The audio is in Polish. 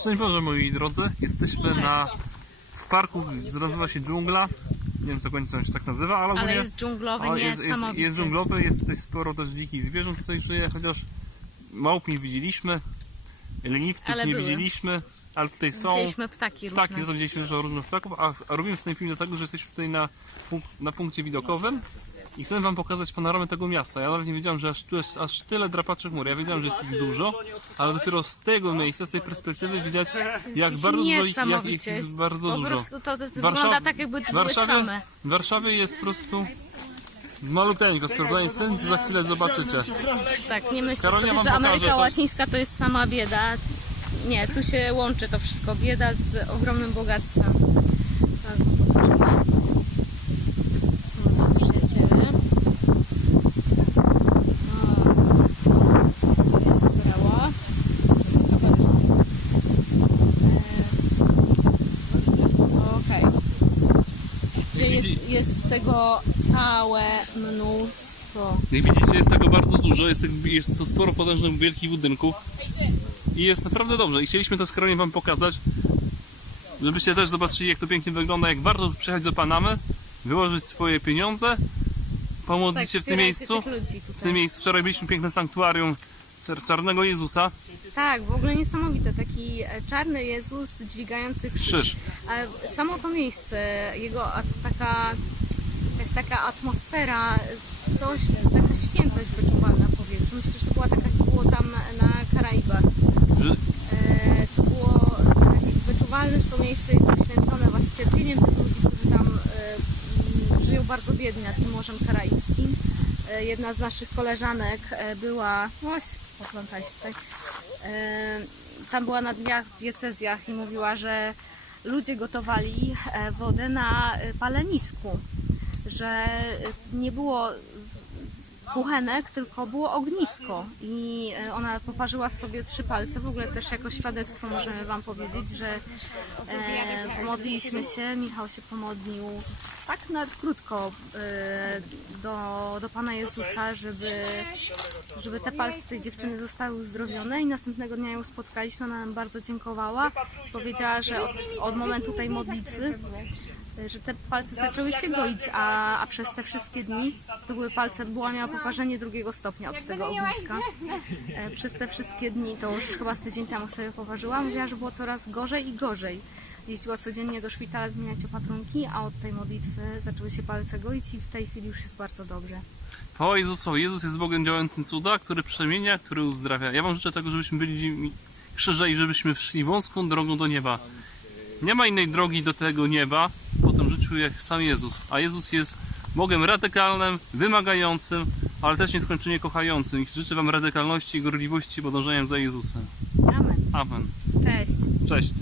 Szczęść Boże moi drodzy, jesteśmy na, w parku, który nazywa się Dżungla. Nie wiem co końca się tak nazywa, ale, Ale ogólnie- jest dżunglowy, o, nie jest, jest, jest dżunglowy, jest tutaj sporo też dzikich zwierząt tutaj żyje, chociaż małp nie widzieliśmy, leniwców Ale nie były. widzieliśmy, ale tutaj są Widzieliśmy ptaki różne. to widzieliśmy dużo różnych ptaków, a, a robimy w tym filmie dlatego, że jesteśmy tutaj na, na punkcie widokowym i chcę wam pokazać panoramę tego miasta. Ja nawet nie wiedziałem, że aż tu jest aż tyle drapaczy chmur. Ja wiedziałem, że jest ich dużo, ale dopiero z tego miejsca, z tej perspektywy widać, jak bardzo dużo ich, jak ich jest bardzo po dużo. prostu to, to wygląda tak, jakby to Warszawie, same. w Warszawie jest po prostu maluteńko, ten, co za chwilę zobaczycie. Tak, nie myślę sobie, że Ameryka. Łacińska to jest sama bieda. Nie, tu się łączy to wszystko. Bieda z ogromnym bogactwem. Teraz wam pokażemy. To są nasi przyjaciele. O, jest brała. E, Okej. Gdzie jest, jest tego całe mnóstwo. Jak widzicie, jest tego bardzo dużo, jest, jest to sporo potężnych, wielkich budynków i jest naprawdę dobrze. I chcieliśmy to Karoliem Wam pokazać, żebyście też zobaczyli, jak to pięknie wygląda, jak warto przyjechać do Panamy, wyłożyć swoje pieniądze, pomodlić się w tym miejscu. W tym miejscu wczoraj byliśmy w pięknym sanktuarium czar- Czarnego Jezusa. Tak, w ogóle niesamowite. Taki e, czarny Jezus dźwigający krzyż. Krzyż. Ale samo to miejsce, jego taka, jakaś taka atmosfera, coś, taka świętość wyczuwalna powiedzmy. Myślę, że to była taka, było tam na Karaibach. Że, E, to było takie wyczuwalne, że to miejsce jest poświęcone właśnie cierpieniem tych ludzi, którzy tam e, bardzo biednie nad tym Morzem Karaibskim. E, jedna z naszych koleżanek e, była, właśnie, poplątać tutaj, e, tam była na dniach w diecezjach i mówiła, że ludzie gotowali wodę na palenisku, że nie było kuchenek, tylko było ognisko i e, ona poparzyła sobie trzy palce. W ogóle też jako świadectwo możemy Wam powiedzieć, że e, pomodliliśmy się, Michał się pomodlił tak na krótko e, do, do Pana Jezusa, żeby, żeby te palce tej dziewczyny zostały uzdrowione i następnego dnia ją spotkaliśmy, ona nam bardzo dziękowała. Powiedziała, że od, od momentu tej modlitwy że te palce zaczęły się goić, a, a przez te wszystkie dni to były palce, była miała poparzenie drugiego stopnia od tego ogniska. E, Przez te wszystkie dni, to już chyba z tydzień temu sobie poważyła, mówiła, że było coraz gorzej i gorzej. Jeździła codziennie do szpitala zmieniać opatrunki, a od tej modlitwy zaczęły się palce goić i w tej chwili już jest bardzo dobrze. Chwała Jezusowi. Jezus jest Bogiem działającym cuda, który przemienia, który uzdrawia. Ja Wam życzę tego, żebyśmy byli i żebyśmy szli wąską drogą do nieba. Nie ma innej drogi do tego nieba po tym życiu jak sam Jezus. A Jezus jest Bogiem radykalnym, wymagającym, ale też nieskończenie kochającym. I życzę Wam radykalności i gorliwości podążaniem za Jezusem. Amen. Amen. Cześć. Cześć.